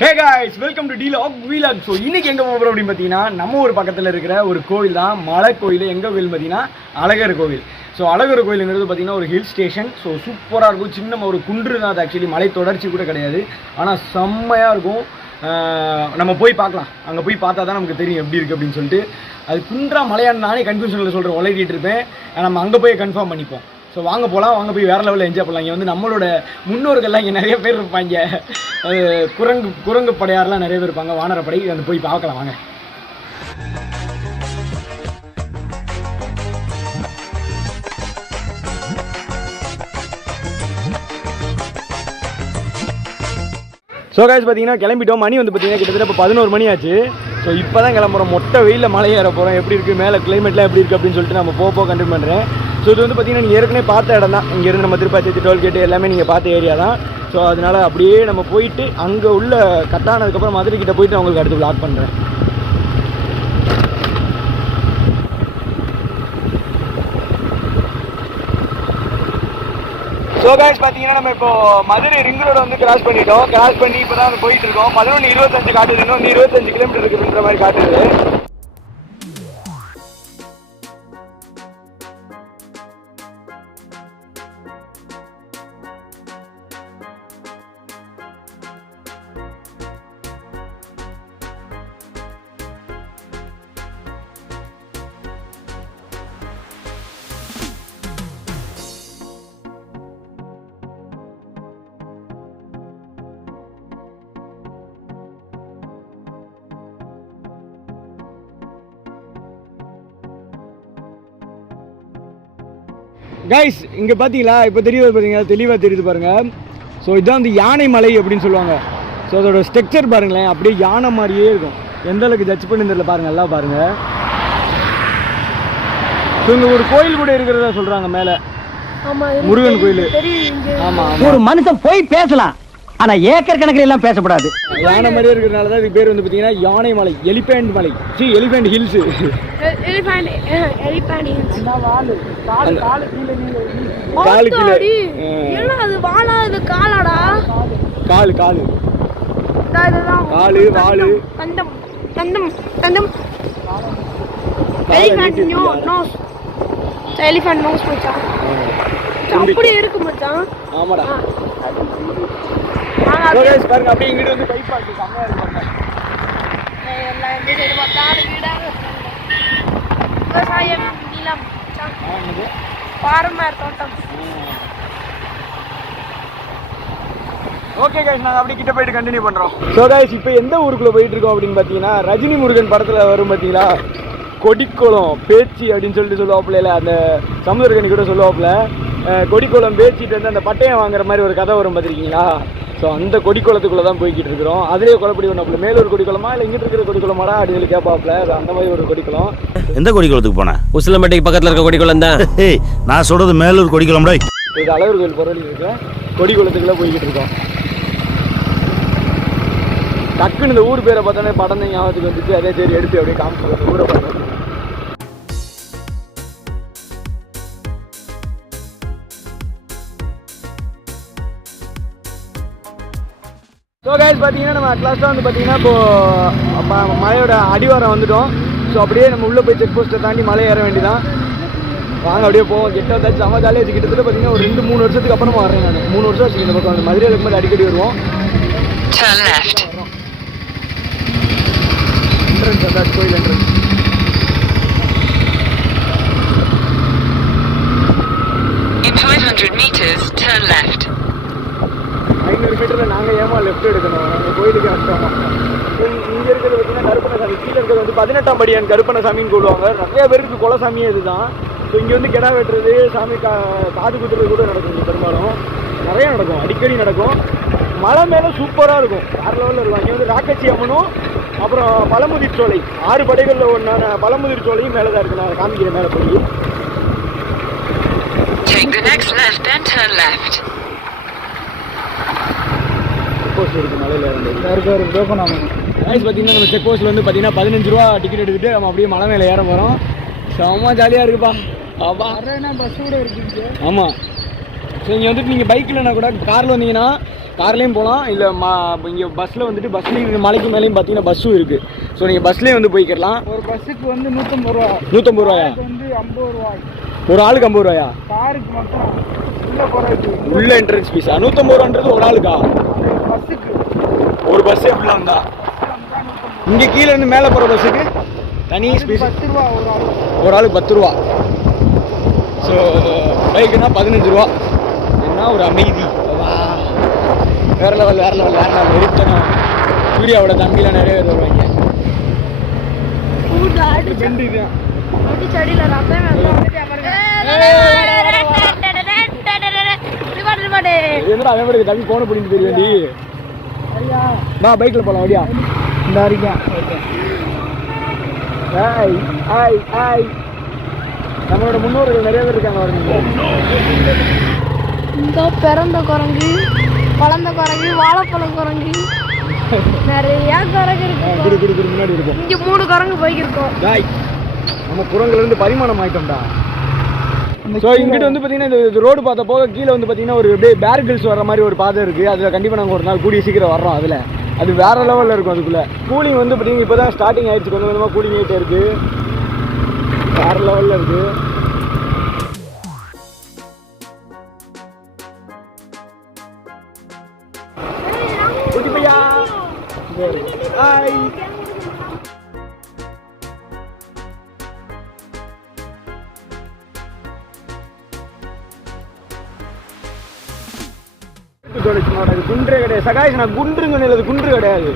Hey guys welcome to டீலாக் வீலாக் so இன்றைக்கி எங்கே போகிறோம் அப்படின்னு பார்த்தீங்கன்னா நம்ம ஊர் பக்கத்தில் இருக்கிற ஒரு கோவில் தான் மலை கோயில் எங்கே கோயில் பார்த்தீங்கன்னா அழகர் கோவில். ஸோ அழகர் கோயிலுங்கிறது பார்த்தீங்கன்னா ஒரு ஹில் ஸ்டேஷன் ஸோ சூப்பராக இருக்கும். சின்ன ஒரு குன்று தான் அது ஆக்சுவலி மலை தொடர்ச்சி கூட கிடையாது. ஆனால் செம்மையாக இருக்கும். நம்ம போய் பார்க்கலாம். அங்கே போய் பார்த்தா தான் நமக்கு தெரியும் எப்படி இருக்குது அப்படின்னு சொல்லிட்டு. அது குன்றா மலையான்னு நானே கன்ஃபியூஷனில் சொல்கிறேன் உலகிட்டு இருப்பேன். நம்ம அங்கே போய் கன்ஃபார்ம் பண்ணிப்போம். ஸோ வாங்க போகலாம் வாங்க போய் வேறு லெவலில் என்ஜாய் பண்ணலாம். இங்கே வந்து நம்மளோட முன்னோர்கள்லாம் இங்கே நிறைய பேர் இருப்பாங்க. குரங்கு குரங்கு படையாரெலாம் நிறைய பேர் இருப்பாங்க. வானரப்படை வந்து போய் பார்க்கலாம் வாங்க. ஸோ காய்ஸ் பார்த்தீங்கன்னா கிளம்பிட்டோம். மணி வந்து பார்த்தீங்கன்னா கிட்டத்தட்ட இப்போ பதினோரு மணி ஆச்சு. ஸோ இப்போ தான் கிளம்புறோம். மொட்டை வெயிலில் மலை ஏற போகிறோம் எப்படி இருக்குது மேலே கிளைமேட்லாம் எப்படி இருக்குது அப்படின்னு சொல்லிட்டு நம்ம போக போக கண்டினியூ பண்ணுறேன் ஸோ இது வந்து பார்த்தீங்கன்னா நீங்கள் ஏற்கனவே பார்த்த இடம் தான். இங்கேருந்து நம்ம திருப்பாச்சி டோல்கேட் எல்லாமே நீங்கள் பார்த்த ஏரியா தான். ஸோ அதனால் அப்படியே நம்ம போயிட்டு அங்கே உள்ள கட்டானதுக்கப்புறம் மதுரை கிட்டே போயிட்டு நான் உங்களுக்கு அடுத்து பிளாக் பண்ணுறேன் ஸோ கேஸ் பார்த்தீங்கன்னா நம்ம இப்போ மதுரை ரிங் ரோடு வந்து கிராஸ் பண்ணிட்டோம். கிராஸ் பண்ணி இப்போ தான் போயிட்டு இருக்கோம். பதினொன்று இருபத்தஞ்சு காட்டுது. இன்னும் இருபத்தஞ்சு கிலோமீட்டர் இருக்குதுன்ற மாதிரி காட்டுது. கைஸ் இங்கே பார்த்தீங்களா இப்போ தெரியுது பார்த்தீங்களா தெளிவாக தெரியுது பாருங்க. ஸோ இதுதான் வந்து யானை மலை அப்படின்னு சொல்லுவாங்க. ஸோ அதோட ஸ்ட்ரக்சர் பாருங்களேன். அப்படியே யானை மாதிரியே இருக்கும். எந்த அளவுக்கு ஜட்ஜ் பண்ணி தெரியல பாருங்க. எல்லாம் பாருங்க. ஸோ இங்கே ஒரு கோயில் கூட இருக்கிறதா சொல்கிறாங்க மேலே. முருகன் கோயில். ஆமாம் ஒரு மனுஷன் போய் பேசலாம். ஆனா ஏக்கர் கணக்கில் எல்லாம் பேசக்கூடாது யானை மாதிரியே இருக்கிறனால தான் இதுக்கு பேர் வந்து பார்த்தீங்கன்னா யானை மலை. எலிபேண்ட் மலை. சி எலிபேண்ட் ஹில்ஸ் காலு காலு காலு வாலு. தந்தம் தந்தம் தந்தம் எலிஃபண்ட் நீட்டி நோ இருக்குல்ல? நோஸ் எலிஃபண்ட் நோஸ் மச்சான். அப்படி இருக்கு மச்சான். ஆமாடா. பாருங்க அப்படியே இங்கிட்டு வந்து பைப் பாட்டு செம்மையா இருக்கும் எல்லாம் எந்த சைடு பார்த்தாலும் வீடாக விவசாயம் நிலம்? பாரம்பரிய தோட்டம். ஓகே கைஸ் நாங்கள் அப்படியே கிட்ட போயிட்டு கண்டினியூ பண்ணுறோம் ஸோ கைஸ் இப்போ எந்த ஊருக்குள்ளே போயிட்டு இருக்கோம் அப்படின்னு பார்த்தீங்கன்னா ரஜினி முருகன் படத்தில் வரும் பார்த்தீங்களா கொடிக்குளம் பேச்சு அப்படின்னு சொல்லிட்டு சொல்லுவாப்புல அந்த சமுதிரகனி கூட சொல்லுவாப்புல. கொடிக்குளம் பேச்சிட்டு வந்து அந்த பட்டயம் வாங்குற மாதிரி ஒரு கதை வரும் பார்த்துருக்கீங்களா ஸோ அந்த கொடிக்குளத்துக்குள்ளே தான் போய்கிட்டு இருக்கிறோம். அதிலே குழப்படி ஒன்றாப்புல மேலூர் கொடிக்குளமா இல்லை இங்கிட்டு இருக்கிற கொடிக்குளமாடா அப்படின்னு அது அந்த மாதிரி ஒரு கொடிக்குளம். எந்த கொடிக்குளத்துக்கு போனேன் உசிலம்பேட்டைக்கு பக்கத்துல இருக்க கொடிக்குளம் தான். நான் சொல்றது மேலூர் கொடிக்குளம்டா இது அழகர் கோயில் பொருள் இருக்கு. கொடிக்குளத்துக்குள்ளே போய்கிட்டு இருக்கோம். டக்குன்னு இந்த ஊர் பேரை பார்த்தோன்னே படம் ஞாபகத்துக்கு வந்துச்சு. அதே சரி எடுத்து அப்படியே காமிச்சு ஊரை பார்த்தோம் ஸோ கைஸ் பார்த்தீங்கன்னா நம்ம அட்லாஸ்ட்டாக வந்து பார்த்தீங்கன்னா இப்போ ம- மலையோட அடிவாரம் வந்துட்டோம். ஸோ அப்படியே நம்ம உள்ளே போய் செக் போஸ்ட்டை தாண்டி மலை ஏற வேண்டியதான் வாங்க அப்படியே போவோம். கெட்ட வந்தாச்சு செம்ம ஜாலியாக வச்சு கிட்டத்தட்ட பார்த்தீங்கன்னா ஒரு ரெண்டு மூணு வருஷத்துக்கு அப்புறமா வரேன் நான். மூணு வருஷம் வச்சு இந்த பக்கம் வந்து மதுரையில் இருக்கும்போது அடிக்கடி வருவோம். என்ட்ரன்ஸ் அந்த கோயில் entrance In 500 meters, turn left. ஐநூறு மீட்டரில் நாங்கள் ஏமா லெஃப்ட் எடுக்கணும். நாங்கள் கோயிலுக்கு வந்துட்டோம் இங்கே இருக்கிறது பார்த்தீங்கன்னா கருப்பணசாமி. கீழே இருக்கிறது வந்து பதினெட்டாம் படியான் கருப்பணசாமின்னு கூடுவாங்க நிறைய பேருக்கு குலசாமியே இதுதான் ஸோ இங்கே வந்து கிடா வெட்டுறது சாமி கா காது குத்துறது கூட நடக்கும் பெரும்பாலும். நிறைய நடக்கும். அடிக்கடி நடக்கும். மலை மேலே சூப்பராக இருக்கும். வேறு லெவலில் இருக்கும். இங்கே வந்து ராக்கச்சி அம்மனும் அப்புறம் பழமுதிர் சோலை. ஆறு படைகளில் ஒன்றான பழமுதிர் சோலையும் மேலே தான் இருக்கு. நான் காமிக்கிறேன் மேலே போய். Take the next left, and turn left. மலையில் இருந்து. ஓப்பன் ஆகும் ரைஸ் பார்த்தீங்கன்னா நம்ம செக் போஸ்ட்டில் வந்து பார்த்தீங்கன்னா பதினஞ்சு ரூபா டிக்கெட் எடுத்துட்டு நம்ம அப்படியே மலை மேலே ஏற போகிறோம் செம்ம ஜாலியாக இருக்குப்பா. ஆமா பஸ் கூட இருக்கு ஆமாம் ஸோ இங்கே வந்துட்டு நீங்கள் பைக்கில்னா கூட காரில் வந்தீங்கன்னா கார்லேயும் போகலாம் இல்லை மா இங்கே பஸ்ஸில் வந்துட்டு பஸ்லேயும் மலைக்கு மேலேயும் பார்த்தீங்கன்னா பஸ்ஸும் இருக்குது ஸோ நீங்கள் பஸ்லேயும் வந்து போய்க்கிடலாம். ஒரு பஸ்ஸுக்கு வந்து நூற்றம்பது ரூபா. நூற்றம்பது ரூபாயா? வந்து ஐம்பது ரூபா ஒரு ஆளுக்கு ஐம்பது ரூபாயா? காருக்கு மட்டும். உள்ள என்ட்ரன்ஸ் ஃபீஸா நூற்றம்பது ரூபான்றது ஒரு ஆளுக்கா? பஸ்ஸுக்கு ஒரு பஸ் எப்படிலாம் இருந்தா இங்கே கீழே இருந்து மேலே போகிற பஸ்ஸுக்கு தனி ஸ்பீஸ் பத்து ரூபா ஒரு ஆள் ஒரு ஆளுக்கு பத்து ரூபா ஸோ பைக்குனா பதினஞ்சு ரூபா என்ன ஒரு அமைதி வா. வேற லெவல் வேற லெவல் வேற லெவல் இருக்கணும் சூர்யாவோட தம்பிலாம் நிறைய பேர் வருவாங்க. என்னடா அவன் தம்பி போன பிடிச்சி போய் வேண்டி வா பைக்கில் போகலாம் வடியா இந்த வரைக்கும் ஹாய் ஹாய் ஹாய் நம்மளோட முன்னோர்கள் நிறைய பேர் இருக்காங்க வருங்க இந்த பிறந்த குரங்கு வளர்ந்த குரங்கு வாழைப்பழம் குரங்கு. நிறைய குரங்கு இருக்கு. குடு குடு முன்னாடி இருக்கும். இங்க மூணு குரங்கு போய்க்கிருக்கோம். டாய் நம்ம குரங்குல இருந்து பரிமாணம் ஆயிட்டோம்டா. ஸோ இங்கிட்டு வந்து பார்த்தீங்கன்னா இந்த ரோடு பார்த்த போக கீழே வந்து பார்த்தீங்கன்னா ஒரு அப்படியே பேர்கிள்ஸ் வர மாதிரி ஒரு பாதை இருக்குது அதில் கண்டிப்பாக நாங்கள் ஒரு நாள் கூடிய சீக்கிரம் வர்றோம் அதில். அது வேற லெவலில் இருக்கும் அதுக்குள்ளே. கூலிங் வந்து பார்த்தீங்கன்னா இப்போ தான் ஸ்டார்டிங் ஆயிடுச்சு. கொஞ்சம் கொஞ்சமாக கூலிங் ஆகிட்டே இருக்குது வேற லெவலில் இருக்குது குட்டி பையா. ஹாய் சகாய்ஸ் நான் குன்றுங்க அது குன்று கிடையாது.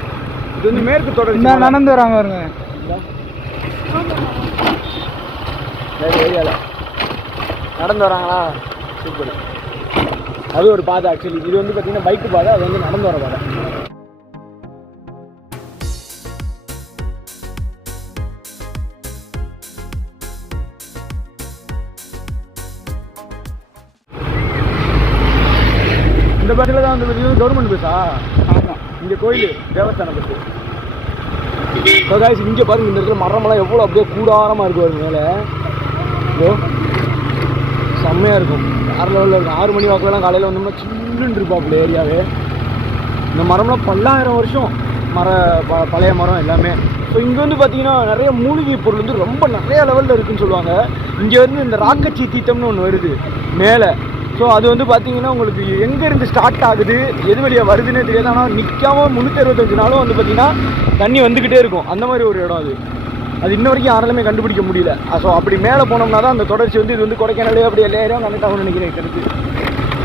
இது வந்து மேற்கு தொடர்ச்சி. நடந்து வராங்க ஏரியால. நடந்து வராங்களா? சூப்பர். அது ஒரு பாதை ஆக்சுவலி இது வந்து பார்த்தீங்கன்னா பைக்கு பாதை அது வந்து நடந்து வர பாதை. இந்த பஸ்ஸில் தான் வந்து பார்த்தீங்கன்னா கவர்மெண்ட் பஸ்ஸா ஆமாம் இங்கே கோயில் தேவஸ்தான பஸ் ஸோ guys இங்கே பாருங்க இந்த இடத்துல மரமெல்லாம் எவ்வளோ அப்படியே கூடாரமாக இருக்கு பாருங்க மேலே. இதோ செம்மையாக இருக்கும். வேறு லெவலில் இருக்கும் ஆறு மணி வாக்குலலாம் காலையில் வந்தோம்னா சில்லுன்னு இருப்போம் அப்படி ஏரியாவே. இந்த மரம்லாம் பல்லாயிரம் வருஷம் மர ப பழைய மரம் எல்லாமே. ஸோ இங்கே வந்து பார்த்தீங்கன்னா நிறைய மூலிகை பொருள் வந்து ரொம்ப நிறைய லெவலில் இருக்குன்னு சொல்லுவாங்க. இங்கே வந்து இந்த ராக்கச்சி தீத்தம்னு ஒன்று வருது. மேலே. ஸோ அது வந்து பார்த்தீங்கன்னா உங்களுக்கு எங்கேருந்து ஸ்டார்ட் ஆகுது எது வழியாக வருதுன்னே தெரியாது. ஆனால் நிற்காம முந்நூற்றி அறுபத்தஞ்சு நாளும் வந்து பார்த்திங்கன்னா தண்ணி வந்துக்கிட்டே இருக்கும். அந்த மாதிரி ஒரு இடம் அது. அது இன்ன வரைக்கும் யாராலுமே கண்டுபிடிக்க முடியல. ஸோ அப்படி மேலே போனோம்னா தான் அந்த தொடர்ச்சி வந்து இது வந்து கொடைக்கானலே அப்படி எல்லா ஏரியாவும் கனெக்ட் ஆகும்னு நினைக்கிறேன் கருத்து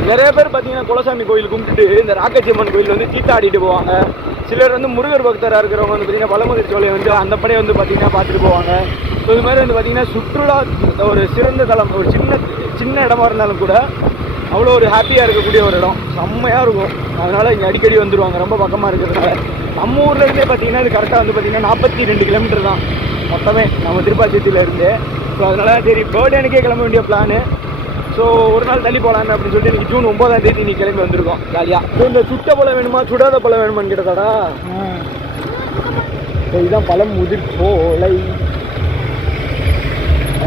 நிறைய பேர் பார்த்தீங்கன்னா குலசாமி கோயில் கும்பிட்டுட்டு இந்த ராக்கச்சியம்மன் கோயில் வந்து தீத்தாடிட்டு போவாங்க. சிலர் வந்து முருகர் பக்தராக இருக்கிறவங்க வந்து பார்த்தீங்கன்னா பழமுதிர் சோலையை வந்து அந்த படையை வந்து பார்த்தீங்கன்னா பார்த்துட்டு போவாங்க. ஸோ இது மாதிரி வந்து பார்த்தீங்கன்னா சுற்றுலா ஒரு சிறந்த தலம் ஒரு சின்ன சின்ன இடமா இருந்தாலும் கூட அவ்வளோ ஒரு ஹாப்பியாக இருக்கக்கூடிய ஒரு இடம். செம்மையாக இருக்கும். அதனால் இங்கே அடிக்கடி வந்துடுவாங்க ரொம்ப பக்கமாக இருக்கிறதுனால. நம்ம ஊர்ல இருந்தே பார்த்தீங்கன்னா இது கரெக்டாக வந்து பார்த்தீங்கன்னா நாற்பத்தி ரெண்டு கிலோமீட்டர் தான். மொத்தமே நம்ம திருப்பாச்சியத்தில் இருந்து. ஸோ அதனால சரி பேர்டேனுக்கே கிளம்ப வேண்டிய பிளானு ஸோ ஒரு நாள் தள்ளி போகலாமே அப்படின்னு சொல்லிட்டு இன்னைக்கு ஜூன் ஒன்பதாம் தேதி நீ கிளம்பி வந்திருக்கோம். ஜாலியாக இந்த சுட்ட பழம் வேணுமா சுடாத பழம் வேணுமான்னு கேட்டதாடா. ஸோ இதுதான் பழம் முதிர் சோலை அது இது மாம்பழ சோலை.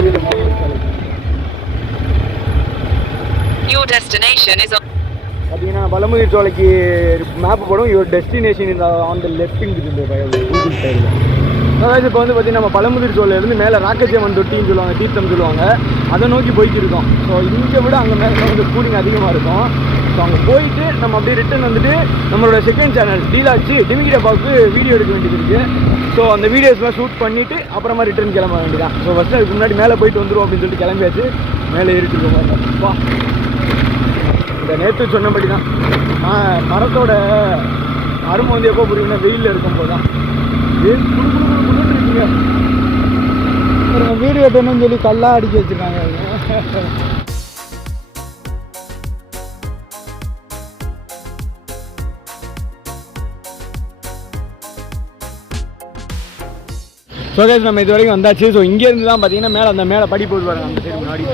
Your destination is on. பார்த்தீங்கன்னா பழமுதிர் சோலைக்கு மேப் போடும் யுவர் டெஸ்டினேஷன் இந்த ஆன் த லெஃப்ட்டுங்கிறது இந்த கூகுள் பேரில் அதாவது இப்போ வந்து பார்த்தீங்கன்னா நம்ம பழமுதிர் சோலையிலேருந்து மேலே ராக்கசியம்மன் தொட்டின்னு சொல்லுவாங்க தீர்த்தம் சொல்லுவாங்க. அதை நோக்கி போய்க்கிருக்கோம். ஸோ இங்கே விட அங்கே மேலே கொஞ்சம் கூலிங் அதிகமாக இருக்கும். ஸோ அங்கே போயிட்டு நம்ம அப்படியே ரிட்டர்ன் வந்துட்டு நம்மளோட செகண்ட் சேனல் டீலாச்சு டிமிகிட டப்பாவுக்கு வீடியோ எடுக்க வேண்டியது இருக்குது ஸோ அந்த வீடியோஸ்லாம் ஷூட் பண்ணிவிட்டு அப்புறமா ரிட்டர்ன் கிளம்ப வேண்டியதான் ஸோ ஃபஸ்ட்டு அதுக்கு முன்னாடி மேலே போயிட்டு வந்துடும் அப்படின்னு சொல்லிட்டு கிளம்பியாச்சு. மேலே ஏறிட்டு இருக்கோம் வா. இந்த நேற்று சொன்னபடி தான் மரத்தோட அருமை வந்து எப்போ புரியும்னா வெயிலில் இருக்கும்போது தான் வெயில் குளு குளு குளு குளுன்னு இருக்குங்க ஒரு வீடு வெட்டணும்னு சொல்லி கல்லா அடிக்க வச்சிருக்காங்க. ஸோ கைஸ் நம்ம இது வரைக்கும் வந்தாச்சு. ஸோ இங்கேருந்து தான் பார்த்தீங்கன்னா மேலே அந்த மேலே படி போட்டு பாருங்க அந்த சைடு முன்னாடி.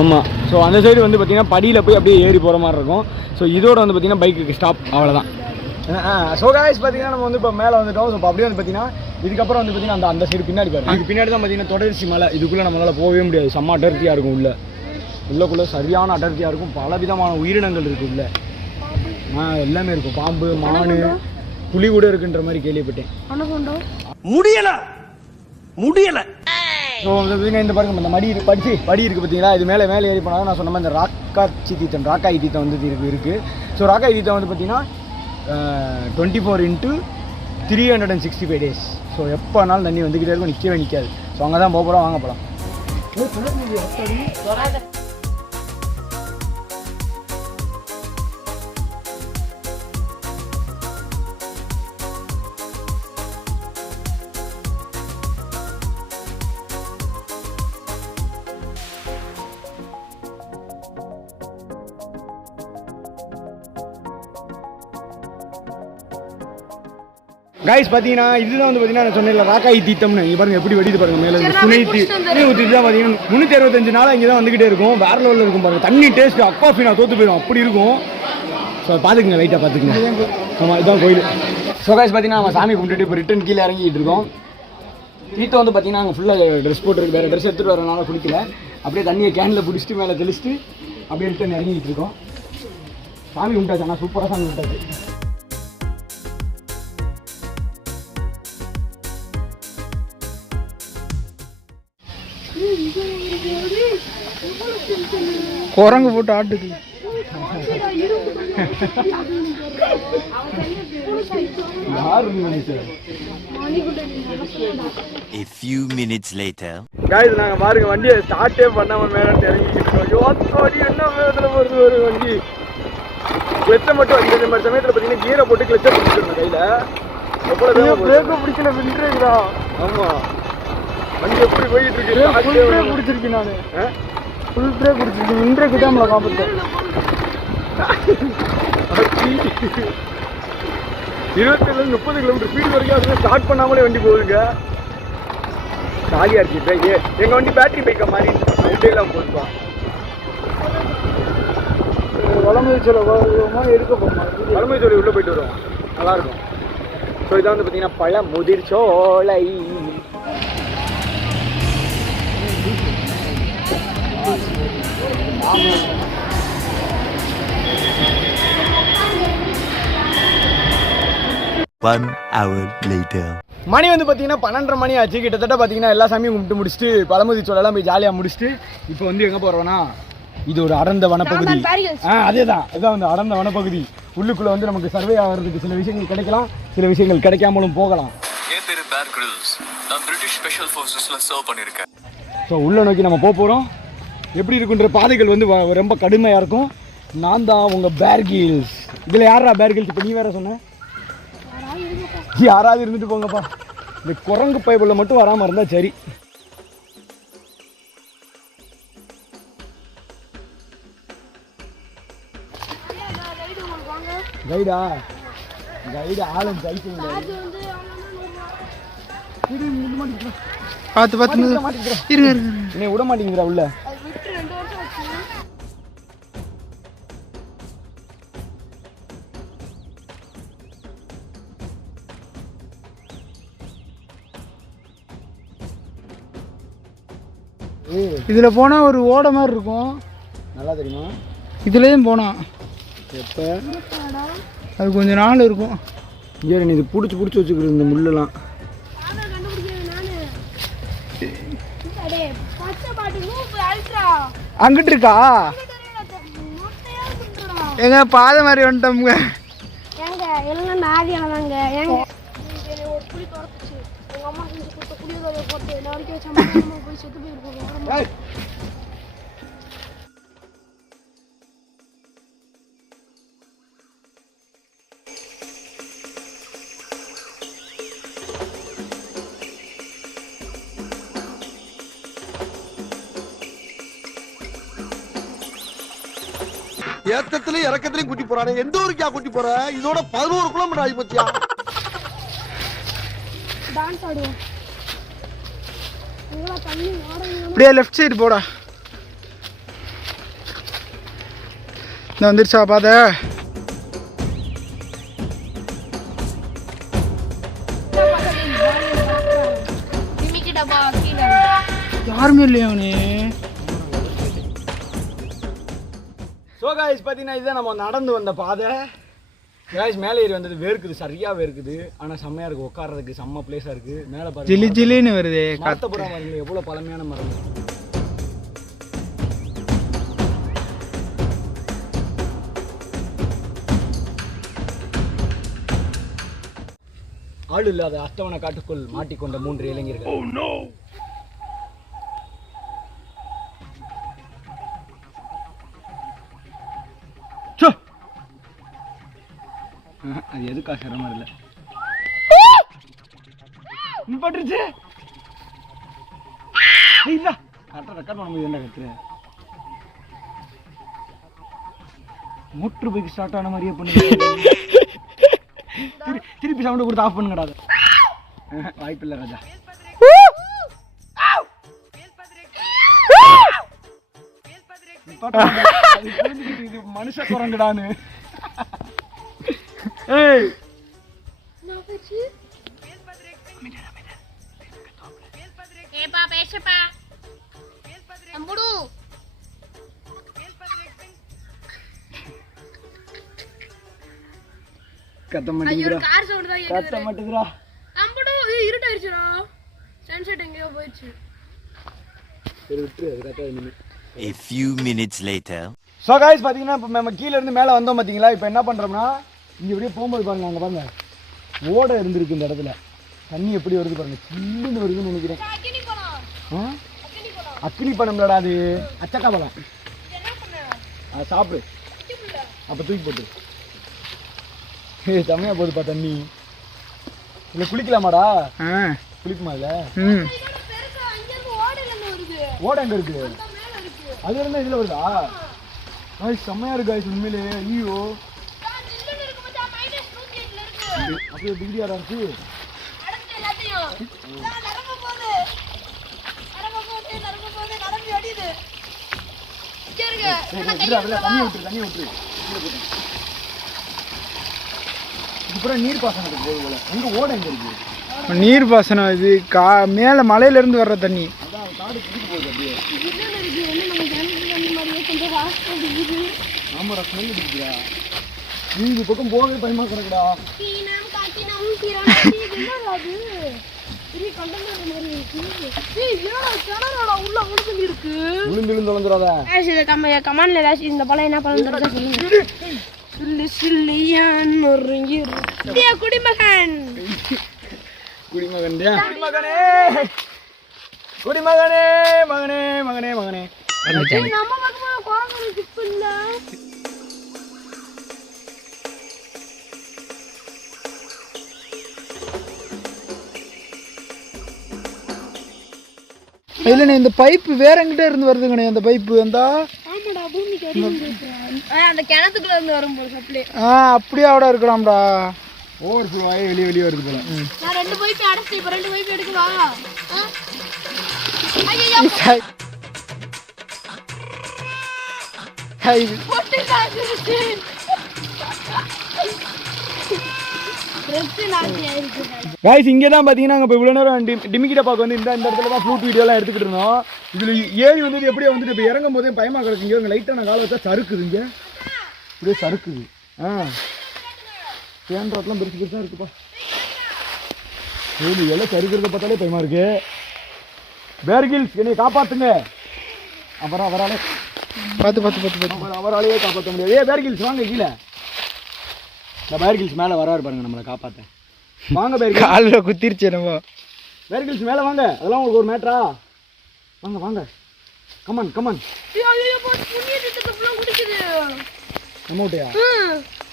ஆமாம் ஸோ அந்த சைடு வந்து பார்த்தீங்கன்னா படியில் போய் அப்படியே ஏறி போகிற மாதிரி இருக்கும். ஸோ இதோட வந்து பார்த்தீங்கன்னா பைக்குக்கு ஸ்டாப் அவ்வளோதான் ஸோ காய்ஸ் பார்த்தீங்கன்னா நம்ம வந்து இப்போ மேலே வந்துட்டோம். ஸோ இப்போ அப்படியே வந்து பார்த்தீங்கன்னா இதுக்கப்புறம் வந்து பார்த்தீங்கன்னா அந்த அந்த சைடு பின்னாடி பாருங்க. இதுக்கு பின்னாடி தான் பார்த்தீங்கன்னா தொடர்ச்சி மலை. இதுக்குள்ளே நம்மளால் போகவே முடியாது. செம்ம அடர்த்தியாக இருக்கும் உள்ள. உள்ளக்குள்ளே சரியான அடர்த்தியாக இருக்கும். பல விதமான உயிரினங்கள் இருக்கு உள்ள. ஆ எல்லாமே இருக்கும். பாம்பு மானு புலி கூட இருக்குன்ற மாதிரி கேள்விப்பட்டேன். முடியல. முடியல. ஸோ இந்த பாருங்க இந்த மடி படிச்சு படி இருக்குது பார்த்தீங்களா இது மேலே மேலே ஏறி போனாலும் நான் சொன்ன மாதிரி இந்த ராக்காச்சி தீத்தம் ராக்காய் தீத்தம் வந்து இருக்கு இருக்குது ஸோ ராக்காய் தீத்தம் வந்து பார்த்தீங்கன்னா twenty four into three hundred and sixty five days so எப்போனாலும் தண்ணி வந்துக்கிட்டே இருக்கும் நிற்கவே நிற்காது ஸோ அங்கே தான் போக போகிறோம் வாங்க போகலாம் கைஸ் பார்த்தீங்கன்னா இதுதான் வந்து பார்த்தீங்கன்னா நான் சொன்னேன்ல ராக்காய் தீத்தம்னு. இங்க பாருங்க எப்படி வெடிது பாருங்க மேலே போய் தீ குடிச்சிட்டு வந்துடுறேன். துணை ஊற்றி தான் பார்த்தீங்கன்னா முந்நூற்றி அறுபத்தஞ்சு நாளாக இங்கே தான் வந்துகிட்டே இருக்கும். வேற லெவலில் இருக்கும் பாருங்க. தண்ணி டேஸ்ட் அப்பா ஃபீனா தோத்து போயிடும் அப்படி இருக்கும். ஸோ பார்த்துக்குங்க லைட்டாக பார்த்துக்குங்க ஆமாம் இதுதான் கோயில். ஸோ கைஸ் பார்த்தீங்கன்னா நம்ம சாமி கும்பிட்டுட்டு இப்போ ரிட்டன் கீழே இறங்கிட்டு இருக்கோம். தீர்த்தம் வந்து பார்த்தீங்கன்னா அங்கே ஃபுல்லாக ட்ரெஸ் போட்டுருக்கு. வேறு ட்ரெஸ் எடுத்துகிட்டு வரனால குளிக்கல. அப்படியே தண்ணியை கேனில் பிடிச்சிட்டு மேலே தெளிச்சிட்டு அப்படியே ரிட்டன் இறங்கிட்டு இருக்கோம். சாமி கும்பிட்டாச்சு ஆனால் சூப்பராக சாமி கும்பிட்டாச்சு. குரங்கு போட்டு ஆட்டுது A few minutes later. Guys நாங்கள் பாருங்க வண்டியை ஸ்டார்ட்டே பண்ணாமல் மேலே இறங்கிட்டு இருக்கோம். ஐயோ அத்தோடி என்ன வேகத்தில் வருது ஒரு வண்டி. கிளச்சை மட்டும் இந்த மாதிரி சமயத்தில் பார்த்தீங்கன்னா கீரை போட்டு கிளச்சை பிடிச்சிருந்தேன் கையில். எவ்வளோ பிரேக்கை பிடிக்கல விண்ட்ரேக்குதா ஆமாம் வண்டி எப்படி போயிட்டு இருக்கு? ஃபுல் பிரேக் பிடிச்சிருக்கேன் நான். ஃபுல் பிரேக் பிடிச்சிருக்கேன் இன்றைக்கு தான் நம்மளை காப்பாற்றேன் இருபத்தேழு முப்பது கிலோமீட்டர் ஸ்பீடு வரைக்கும் அதுவே ஸ்டார்ட் பண்ணாமலே வண்டி போகுதுங்க. ஜாலியாக இருக்கு ஏ எங்கள் வண்டி பேட்டரி பைக்கை மாதிரி சவுண்டேலாம் போதுப்பா வளமை சில வேகமாக எடுக்க போமா பழமை சோலை உள்ளே போயிட்டு வருவோம். நல்லா இருக்கும். ஸோ இதான் வந்து பார்த்தீங்கன்னா பழ முதிர் One hour later. மணி வந்து பார்த்தீங்கன்னா பன்னெண்டரை மணி ஆச்சு. கிட்டத்தட்ட பார்த்தீங்கன்னா எல்லா சாமியும் கும்பிட்டு முடிச்சுட்டு பழமுதி சோழெல்லாம் போய் ஜாலியாக முடிச்சுட்டு இப்போ வந்து எங்கே போகிறோம்னா இது ஒரு அடர்ந்த வனப்பகுதி. ஆ அதே தான் இதுதான் வந்து அடர்ந்த வனப்பகுதி. உள்ளுக்குள்ளே வந்து நமக்கு சர்வே ஆகிறதுக்கு சில விஷயங்கள் கிடைக்கலாம். சில விஷயங்கள் கிடைக்காமலும் போகலாம். என் பேரு பேர் கிரில்ஸ் நான் பிரிட்டிஷ் ஸ்பெஷல் ஃபோர்ஸஸ்ல சர்வ் பண்ணியிருக்கேன் ஸோ உள்ளே நோக்கி நம்ம போக போகிறோம் எப்படி இருக்குன்ற பாதைகள் வந்து ரொம்ப கடுமையாக இருக்கும். நான் தான் உங்கள் பேர்கில்ஸ் இதில் யாரா பேர்கில்ஸ் இப்போ நீ வேற சொன்ன. யாராவது இருந்துட்டு போங்கப்பா. இந்த குரங்கு பைபிளில் மட்டும் வராமல் இருந்தால் சரி. கைடா கைடு ஆளும் பார்த்து பார்த்து இருங்க இருங்க நீ விட மாட்டேங்கிறா உள்ள. இதில் போனால் ஒரு ஓடை மாதிரி இருக்கும். நல்லா தெரியுமா? இதுலேயும் போனான் எப்போ? அது கொஞ்ச நாள் இருக்கும். இங்கே நீ இது பிடிச்சி பிடிச்சி வச்சுக்கிறது இந்த முள்ளெல்லாம். பச்சை பாட்டு மூப்பு அல்ட்ரா அங்கிட்டு இருக்கா? எங்க பாதை மாதிரி வந்துட்டோம்ங்க. கொடுத்த புளியோதரை குட்டி என்ன போய் செத்து ஏத்தத்திலயும் இறக்கத்திலயும் போறானே. எந்த ஊருக்கா குட்டி போற? இதோட பதினோரு கிலோமீட்டர் ஆகி போச்சியா? டான்ஸ் ஆடுவோம். அப்படியே லெஃப்ட் சைடு போடா. இந்த வந்துருச்சா பாதை யாருமே இல்லையா அவனே? காய்ஸ் பார்த்தீங்கன்னா இதுதான் நம்ம நடந்து வந்த பாதை. காய்ஸ் மேலே ஏறி வந்தது வேர்க்குது சரியாக வேர்க்குது. ஆனால் செம்மையாக இருக்குது உட்கார்றதுக்கு செம்ம பிளேஸாக இருக்குது மேலே ஜிலி பாருங்க ஜிலின்னு வருதே மரத்தபுரம் மரங்கள் எவ்வளோ பழமையான மரம் ஆள் இல்லாத அஸ்தவன காட்டுக்குள் மாட்டிக்கொண்ட மூன்று இளைஞர்கள். அது எதுக்காக சிரமம் இல்லை பட்டுருச்சு. இல்ல கரெக்டாக ரெக்கார்ட் பண்ண முடியும் என்ன கத்துற மோட்ரு பைக் ஸ்டார்ட் ஆன மாதிரியே பண்ணுங்க திரு- திருப்பி சவுண்ட் கொடுத்து ஆஃப் பண்ணுங்கடா அதை. வாய்ப்பு இல்லை ராஜா. இது மனுஷ குரங்குடான்னு. ஏய். ஏப்பா பேசப்பா. அம்புடு. கத்த மாட்டேங்கிறா கார் சவுண்ட் தான் கத்த கேக்குது மாட்டேங்கிறா அம்புடு ஐயோ இருட்டாயிருச்சுடா சன்செட் எங்கேயோ போயிடுச்சு. A few minutes later. So guys பார்த்தீங்கன்னா இப்போ நம்ம கீழே இருந்து மேலே வந்தோம் பார்த்தீங்களா இப்போ என்ன பண்ணுறோம்னா இங்கே இப்படியே போகும்போது பாருங்க அங்கே பாருங்க. ஓடை இருந்திருக்கு இந்த இடத்துல. தண்ணி எப்படி வருது பாருங்க. சில்லுன்னு வருதுன்னு நினைக்கிறேன். ஆ? அக்கினி பழம்லடா அது. அச்சக்கா பழம். என்ன பண்ண? அதை சாப்பிடு. அப்போ தூக்கி போட்டு. ஏய் செம்மையா போகுதுப்பா தண்ணி. இல்லை குளிக்கலாமாடா? குளிக்குமா இல்லை ஓடை எங்கே இருக்கு? அது இருந்தால் இதில் வருதா? ஆய் செம்மையா இருக்கு guys உண்மையிலே. ஐயோ நான் நில்லுன்னு இருக்கு மச்சான் மைனஸ் நூத்தி எட்டுல இருக்கு அப்படியே. இது பூரா நீர் பாசனத்துக்கு போகுது எங்க ஓட எங்க இருக்கு? நீர் பாசனம் இது கா மேலே மலையிலேருந்து வர்ற தண்ணி. நீ இந்த பக்கம் போகவே பயமா கிடக்குடா கமான்ல ஏதாச்சும் இந்த பழம் என்ன பழம் சில்லி. சில்லியான் குடிமகன்! குடிமகன் குடிமகனே! குடிமகனே மகனே மகனே மகனே. நம்ம பக்கமா குழந்தை இல்லைண்ணே இந்த பைப்பு வேற எங்கிட்ட இருந்து வருதுங்கண்ணே அந்த பைப்பு அந்த ஆமாடா பூமிக்கு அடியில் அந்த கிணத்துக்குள்ள இருந்து வரும்போது சப்ளை. ஆ அப்படியே அவட இருக்கலாம்டா. ஓவர் ஃப்ளோ ஆகி வெளியே வெளியே வருது போல. நான் ரெண்டு பைப்பு அடைச்சு இப்போ ரெண்டு பைப்பு எடுக்கவா ஐயோ காய்ஸ் இங்கே தான் பார்த்தீங்கன்னா நாங்கள் இப்போ இவ்வளோ நேரம் டிமிக்கிட்ட பார்க்க வந்து இந்த இந்த இடத்துல தான் ஃப்ளூட் வீடியோலாம் எடுத்துக்கிட்டு இருந்தோம். இதில் ஏறி வந்து எப்படியோ வந்துட்டு இப்போ இறங்கும் போதே பயமாக கிடக்கு. இங்கே லைட்டாக நான் காலை வச்சா சறுக்குது இங்கே. இப்படியே சறுக்குது. ஆ. தேன்றதுலாம் பெருசு பெருசாக இருக்குப்பா. ஏழு எல்லாம் சறுக்கிறத பார்த்தாலே பயமா இருக்கு. பேர்கில்ஸ் என்னை காப்பாத்துங்க. அப்புறம் அவராலே பார்த்து பார்த்து பார்த்து பார்த்து. அவர் அவராலேயே காப்பாற்ற முடியாது. ஏ பேர்கில்ஸ் வாங்க கீழே. இந்த பேர்கில்ஸ் மேலே வராரு பாருங்க நம்மளை காப்பாற்ற வாங்க பேர்கில்ஸ் காலில் குத்திருச்சு என்னமோ. வேர்கில்ஸ் மேலே வாங்க அதெல்லாம் உங்களுக்கு ஒரு மேட்ரா வாங்க வாங்க. கமான் கமான் அமௌண்ட்டையா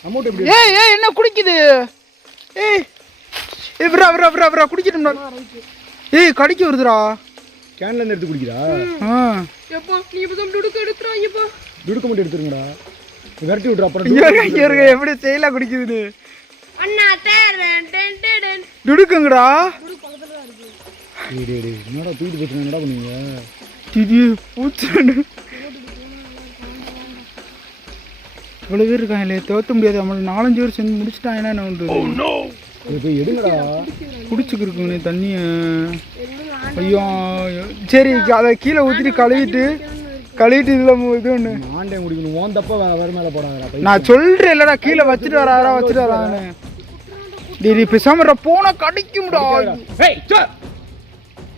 அமௌண்ட் எப்படி ஏய் ஏய் என்ன குடிக்குது? ஏய் ஏய் விரா விரா விரா விரா குடிக்கணும்டா ஏய் கடிக்க வருதுடா. கேன்ல இருந்து எடுத்து குடிக்கிறா ஆ. எப்போ நீ இப்போ தான் துடுக்க எடுத்துறாங்கப்பா துடுக்க மட்டும் எடுத்துருங்கடா. விரட்டி விட்ரு அப்புறம் இங்க இருக்க இங்க இருக்க எப்படி செயலா குடிக்குது அண்ணா டேன் டேன் டேன் துடுக்குங்கடா. என்னடா தூக்கிட்டு போச்சு என்னடா பண்ணுவீங்க? திதி பூச்சி இவ்வளோ பேர் இருக்காங்களே தோத்த முடியாது. நம்மள நாலஞ்சு பேர் செஞ்சு முடிச்சிட்டாங்கன்னா என்ன பண்ணுறது இதை போய் எடுங்கடா. குடிச்சுக்கிருக்குங்கண்ணே தண்ணியை. ஐயோ சரி அதை கீழே ஊற்றிட்டு கழுவிட்டு. கழுவிட்டு இதுல இது ஒண்ணு. ஆண்டே முடிக்கணும். ஓன் தப்ப வர மேல போடாதடா நான் சொல்றேன் இல்லடா கீழே வச்சுட்டு வராரா வச்சுட்டு வரான்னு டேய், பேசாம போனா கடிக்கும்டா. ஏய் சோ.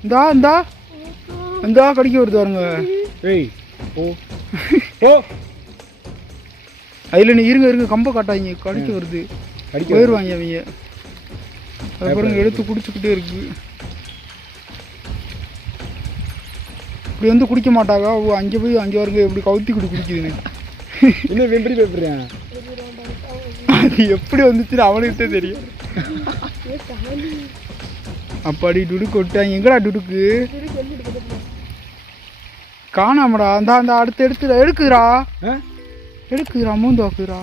இந்தா இந்தா. இந்தா கடிக்க வருது பாருங்க. ஏய் ஓ ஓ அதுல நீ இருங்க இருங்க. கம்ப காட்டாங்க கடிக்க வருது. கடிக்க போயிருவாங்க அவங்க. பாருங்க எடுத்து குடிச்சுக்கிட்டே இருக்கு. இப்படி வந்து குடிக்க மாட்டாங்க. ஓ அங்கே போய் அங்கே வருங்க. எப்படி கவுத்தி குடி குடிக்குதுன்னு. இன்னும் வெம்படி பேப்படுறேன் அது எப்படி வந்துச்சுன்னு அவனுக்கு தான் தெரியும். அப்பாடி டுடுக்கு விட்டாங்க எங்கடா டுடுக்கு காணாமடா. அந்த அந்த அடுத்து எடுத்துடா. எடுக்குதுடா. எடுக்குதுடா மூந்து வாக்குதுடா.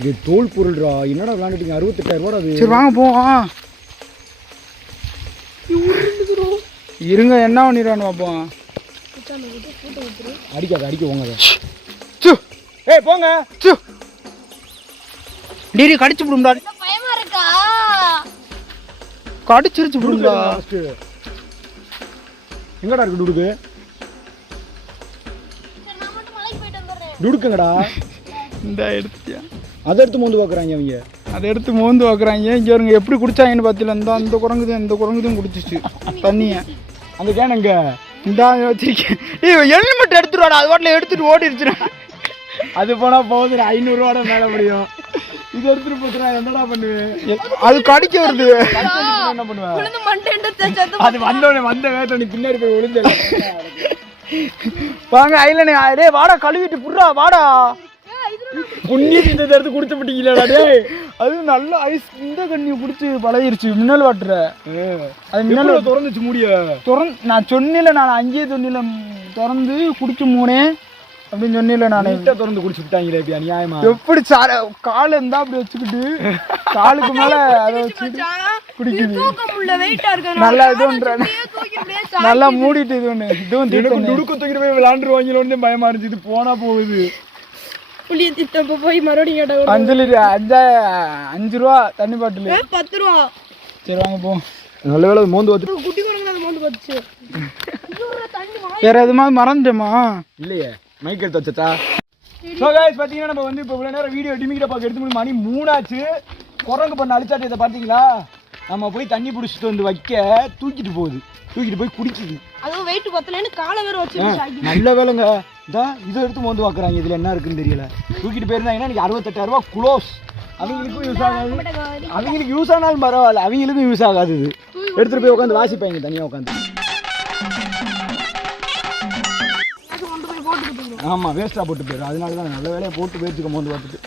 இது தோல் பொருள்டா என்னடா விளையாண்டுட்டீங்க அறுபத்தெட்டாயிரம் ரூபாடா அது. சரி வாங்க போவோம். இருங்க என்ன பண்ணிடுறான்னு பார்ப்போம் அடிக்காத அடிக்க போங்க ஏய் போங்க. சு டேடி கடிச்சு விடும்டா. பயமா இருக்கா? கடிச்சிருச்சு விடும்டா. எங்கடா இருக்கு டுடுக்கு? டுடுக்குங்கடா இந்த எடுத்துட்டியா. அதை எடுத்து மோந்து பார்க்குறாங்க அவங்க. அதை எடுத்து மோந்து வைக்கிறாங்க இங்கே இருங்க எப்படி குடிச்சாங்கன்னு பார்த்தீங்களா இந்த அந்த குரங்குதையும் இந்த குரங்குதையும் குடிச்சிச்சு. தண்ணியை. அந்த கேன் எங்க இந்த வச்சிருக்கேன் ஹெல்மெட் எடுத்துருவாடா. அது வாட்டில் எடுத்துட்டு ஓடிடுச்சுடா அது போனா போகுது ஐநூறுரூவாட மேலே முடியும். இது எடுத்துட்டு போச்சுனா என்னடா பண்ணுவேன் அது கடிக்க வருது. என்ன பண்ணுவேன் அது வந்தோடனே வந்த வேட்டை நீ பின்னாடி போய் விழுந்து வாங்க ஐலனே டேய் வாடா கழுவிட்டு புடுறா. வாடா. புண்ணியத்தை இந்த எடுத்து குடிச்சு விட்டீங்களா டேய். அது நல்ல ஐஸ் இந்த தண்ணியை குடிச்சு பழகிருச்சு மின்னல் வாட்டுற. அது மின்னல் திறந்துச்சு மூடிய? திறந்து நான் சொன்னில நான் அங்கேயே சொன்னில திறந்து குடிச்சு மூணே அப்படின்னு சொன்னில நான். திறந்து குடிச்சு விட்டாங்களே இப்ப நியாயமா எப்படி சார கால் இருந்தா அப்படி வச்சுக்கிட்டு காலுக்கு மேல அதை வச்சுக்கிட்டு குடிக்குது. நல்லா இதுன்ற நல்லா மூடிட்டு இது ஒண்ணு இதுவும் துடுக்கு தூக்கிட்டு போய் விளாண்டுருவாங்களோன்னு பயமா இருந்துச்சு இது போனா போகுது. புளிய திட்டம் போய் மறுபடியும் கேட்ட அஞ்சு லிட்டர் அஞ்சா அஞ்சு ரூபா தண்ணி பாட்டில். பத்து ரூபா. சரி வாங்க போ. நல்ல வேலை மோந்து வந்து குட்டி அது மோந்து பார்த்துச்சு தண்ணி வேற எது மாதிரி மறந்துட்டேமா? இல்லையே மைக் எடுத்து வச்சா ஸோ கைஸ் பார்த்தீங்கன்னா நம்ம வந்து இப்போ இவ்வளோ நேரம் வீடியோ டிமிக்கிட்ட பார்க்க எடுத்து முடியும் மணி மூணாச்சு. குரங்கு பண்ண அழிச்சாட்டு இதை பார்த்தீங்களா? நம்ம போய் தண்ணி பிடிச்சிட்டு வந்து வைக்க தூக்கிட்டு போகுது. தூக்கிட்டு போய் குடிக்குது. அதுவும் வெயிட் பத்தலன்னு காலை வேற வச்சிருந்துச்சு நல்ல வேலைங்க. இதா இதை எடுத்து மோந்து பார்க்குறாங்க இதில் என்ன இருக்குன்னு தெரியல. தூக்கிட்டு போயிருந்தாங்கன்னா இன்னைக்கு அறுபத்தெட்டாயிரம் ரூபா க்ளோஸ் அவங்களுக்கும் யூஸ் ஆகாது. அவங்களுக்கு யூஸ் ஆனாலும் பரவாயில்ல. அவங்களுக்கும் யூஸ் ஆகாது இது. எடுத்துட்டு போய் உட்காந்து வாசிப்பாங்க தனியாக உட்காந்து. கொண்டு ஆமாம் வேஸ்ட்டாக போட்டு போயிடும். அதனால தான் நல்ல வேலையை போட்டு போயிடுச்சுக்க மோந்து பார்த்துட்டு.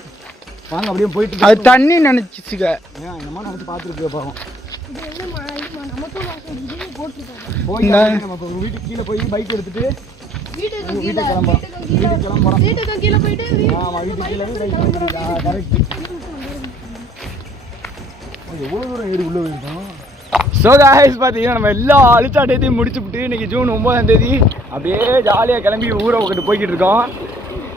வாங்க அப்படியே போயிட்டு அது தண்ணி நினைச்சிச்சுக்க என்னமோ நினச்சி பார்த்துருக்கு பாவம். போய் நம்ம வீட்டுக்கு கீழே போய் பைக் எடுத்துட்டு வீட்டுக்கு கீழே வீட்டுக்கு கிளம்புறோம். வீட்டுக்கு கிளம்புறோம். வீட்டுக்கு கீழே போயிட்டு வீட்டுக்கு கீழே பைக் கரெக்ட் எவ்வளோ தூரம் ஏறி உள்ளே போயிருக்கோம் ஸோ காய்ஸ் பார்த்தீங்கன்னா நம்ம எல்லா அழிச்சாட்டத்தையும் முடிச்சுவிட்டு இன்னைக்கு ஜூன் ஒன்பதாம் தேதி அப்படியே ஜாலியாக கிளம்பி ஊரை விட்டு போய்கிட்டு இருக்கோம்.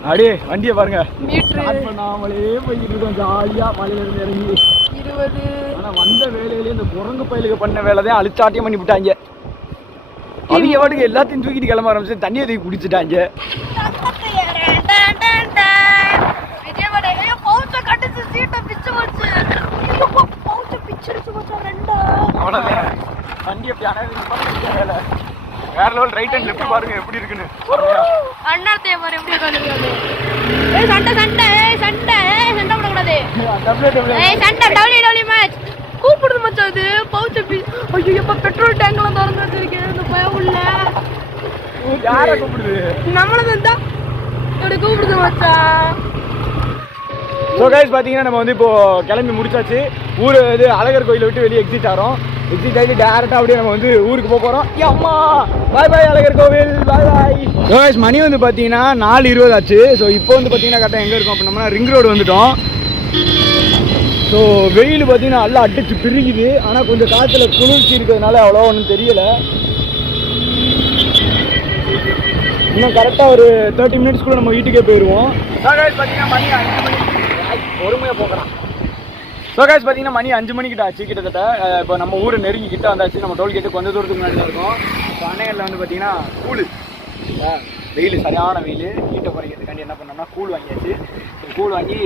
அப்படியே வண்டியை பாருங்க. ஸ்டார்ட் பண்ணாமலே போய்கிட்டு இருக்கோம் ஜாலியாக மலையில இருந்து இறங்கி. இருபது ஆனால் வந்த வேலையிலேயே இந்த குரங்கு பயிலுக்கு பண்ண வேலை தான் அழிச்சாட்டியம் பண்ணி விட்டாங்க. அவங்க வாட்டுக்கு எல்லாத்தையும் தூக்கிட்டு கிளம்ப ஆரம்பிச்சு தண்ணியை தூக்கி குடிச்சிட்டாங்க. அவ்வளோதான் வண்டி எப்படி ஆனால் வேலை. வேற லெவல் ரைட் அண்ட் லெஃப்ட் பாருங்க எப்படி இருக்குன்னு. அண்ணா தேவர் எப்படி உட்காந்துருக்காரு ஏய் சண்டை சண்டை ஏய் சண்டை ஏய் சண்டை போடக்கூடாது. ஏய் சண்டை டபிள்யூ டபிள்யூ மேட்ச் கூப்பிடுது மச்சான் அது பவுச்ச பி ஐயோ எப்ப பெட்ரோல் டேங்க்ல திறந்து வச்சிருக்கேன் இந்த பயம் உள்ள யாரை கூப்பிடுது? நம்மளது தான் இப்படி கூப்பிடுது மச்சான். ஸோ கைஸ் பார்த்தீங்கன்னா நம்ம வந்து இப்போ கிளம்பி முடிச்சாச்சு. ஊர் இது அழகர் கோயிலை விட்டு வெளியே எக்ஸிட் ஆகிறோம் எக்ஸிட் ஆகிட்டு டேரெக்டாக அப்படியே நம்ம வந்து ஊருக்கு போக போகிறோம் அம்மா பாய் பாய் அழகர் கோவில். பாய் பாய் யோகேஷ் மணி வந்து பார்த்தீங்கன்னா நாலு இருபது ஆச்சு. ஸோ இப்போ வந்து பார்த்தீங்கன்னா கரெக்டாக எங்கே இருக்கோம்? அப்படின்னா ரிங் ரோடு வந்துட்டோம். ஸோ வெயில் பார்த்தீங்கன்னா நல்லா அடிச்சு பிரிக்குது. ஆனால் கொஞ்சம் காற்றுல குளிர்ச்சி இருக்கிறதுனால அவ்வளோ ஒன்றும் தெரியலை. இன்னும் கரெக்டாக ஒரு தேர்ட்டி மினிட்ஸ்க்குள்ள நம்ம வீட்டுக்கே போயிடுவோம் பார்த்தீங்கன்னா மணி அஞ்சு மணி பொறுமையாக போகிறான் ஸோ கைஸ் பார்த்தீங்கன்னா மணி அஞ்சு மணிக்கிட்ட ஆச்சு கிட்டத்தட்ட. இப்போ நம்ம ஊரை நெருங்கிக்கிட்ட வந்தாச்சு. நம்ம டோல்கேட்டு கொஞ்சம் தூரத்துக்கு முன்னாடி தான் இருக்கோம். ஸோ அன்னைகளில் வந்து பார்த்தீங்கன்னா கூழு வெயில் சரியான வெயில். ஹீட்டை குறைக்கிறதுக்காண்டி என்ன பண்ணோம்னா கூழ் வாங்கியாச்சு. கூழ் வாங்கி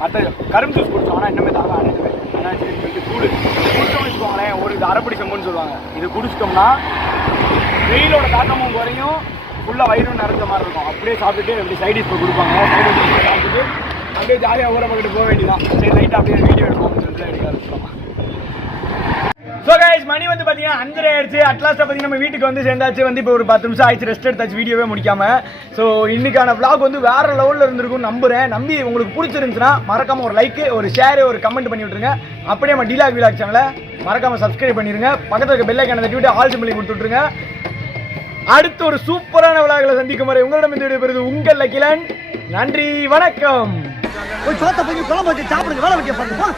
மற்ற கரும்பு ஜூஸ் குடிச்சோம். ஆனால் இன்னுமே தாங்க ஆனது ஆனால் சரி சொல்லிட்டு கூழ். குடிச்சோம்னு வச்சுக்கோங்களேன் ஒரு இது அரைப்படி செம்புன்னு சொல்லுவாங்க. இது குடிச்சிட்டோம்னா வெயிலோட தாக்கமும் குறையும். ஃபுல்லாக வயிறும் நிறைஞ்ச மாதிரி இருக்கும். அப்படியே சாப்பிட்டுட்டு அப்படி சைடிஷ் கொடுப்பாங்க. சைட் சாப்பிட்டுட்டு அப்படியே ஜாலியாக ஊரை பக்கிட்டு போக வேண்டியதான் சரி லைட்டாக அப்படியே வீடியோ எடுப்போம். சொல்லிட்டு எடுக்க ஆரம்பிச்சிட்டோம் ஸோ கைஸ் மணி வந்து பார்த்தீங்கன்னா அஞ்சரை ஆயிடுச்சு. அட்லாஸ்ட்டாக பார்த்தீங்கன்னா நம்ம வீட்டுக்கு வந்து சேர்ந்தாச்சு. வந்து இப்போ ஒரு பத்து நிமிஷம் ஆயிடுச்சு. ரெஸ்ட் எடுத்தாச்சு வீடியோவே முடிக்காம. ஸோ இன்னைக்கான vlog வந்து வேற லெவலில் இருந்திருக்கும் நம்புறேன். நம்பி உங்களுக்கு பிடிச்சிருந்துச்சுன்னா மறக்காம ஒரு லைக் ஒரு ஷேர் ஒரு கமெண்ட் பண்ணி விட்டுருங்க. அப்படியே நம்ம டீலாக் வீலாக் சேனலை மறக்காம சப்ஸ்கிரைப் பண்ணிருங்க. பக்கத்தில் இருக்க பெல் ஐக்கான தட்டி விட்டு ஆல் சிம்பிளி கொடுத்து விட்டுருங்க. அடுத்து ஒரு சூப்பரான விழாக்களை சந்திக்கும் வரை உங்களிடம் இந்த விடைபெறுவது உங்கள் லக்கிலன் நன்றி வணக்கம். போய் சோத்த போய் குழம்பு வச்சு சாப்பிடுங்க வேலை வைக்க பாருங்க